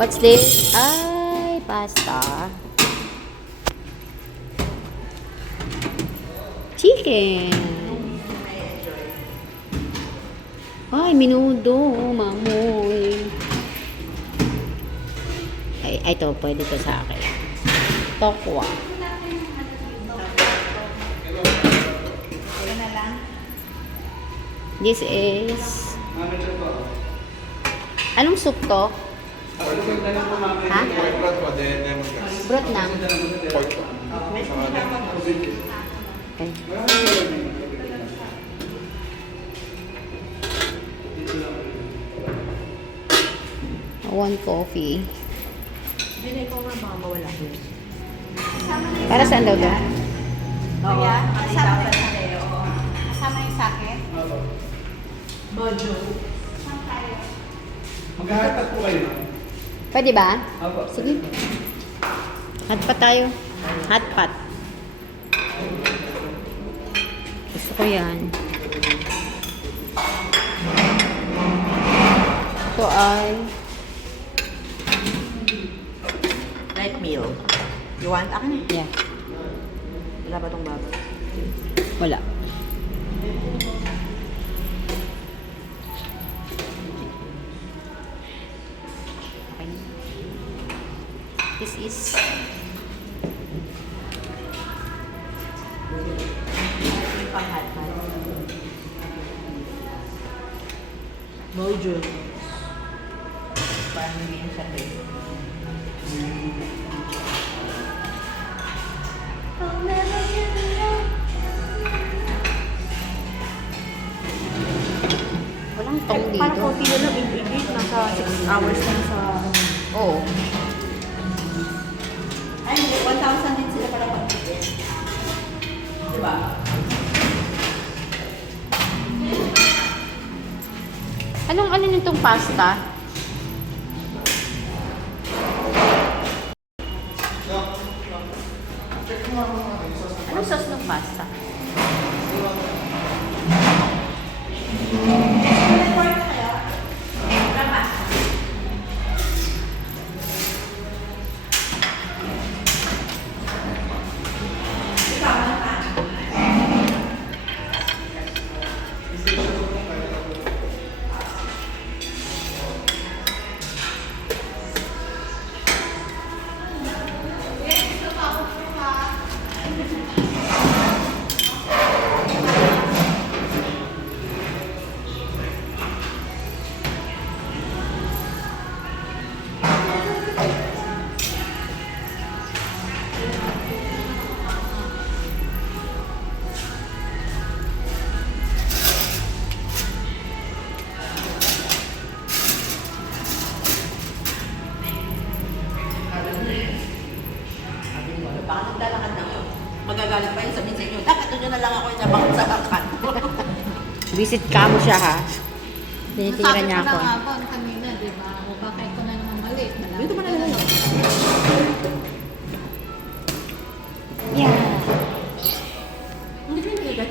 What's this? Ay, pasta. Chicken. Ay, minudo. Mamoy. Ay, ito. Pwede to sa akin. Tokwa. This is... Anong soup to? Ha? Broth lang. Okay. One coffee. Hindi ko nga baka mawala yun. Para saan daw daw? Kaya, kasama yung sake? Bojo. Maghahatat po kayo, ma'am. Pwede ba? Opo. Sige. Hot pot tayo. Hot pot. Gusto ko yan. Ito ay... Light meal. You want? Akin eh. Yeah. Wala ba itong bago? Wala. Okay. This is... Yung pang-hot pot. Bojo. Parang hindi yung sabi. Walang tong dito. Parang konti na lang, ibigit. Nasa 6 hours lang sa... Oo. Ay, 1,000 din sila para pag-ibig. Diba? Anong ano nitong pasta? Anong sauce ng pasta? Baka naglalakad na ako. Magagalit pa yun, sabihin sa inyo, dapat doon nyo na lang ako yung nabakot sa lakad. Visit ka mo siya ha. Tinitira niya ako. Sabi ko na nga po kanina, di ba? O baka ito na naman mali. Dito mo na lang.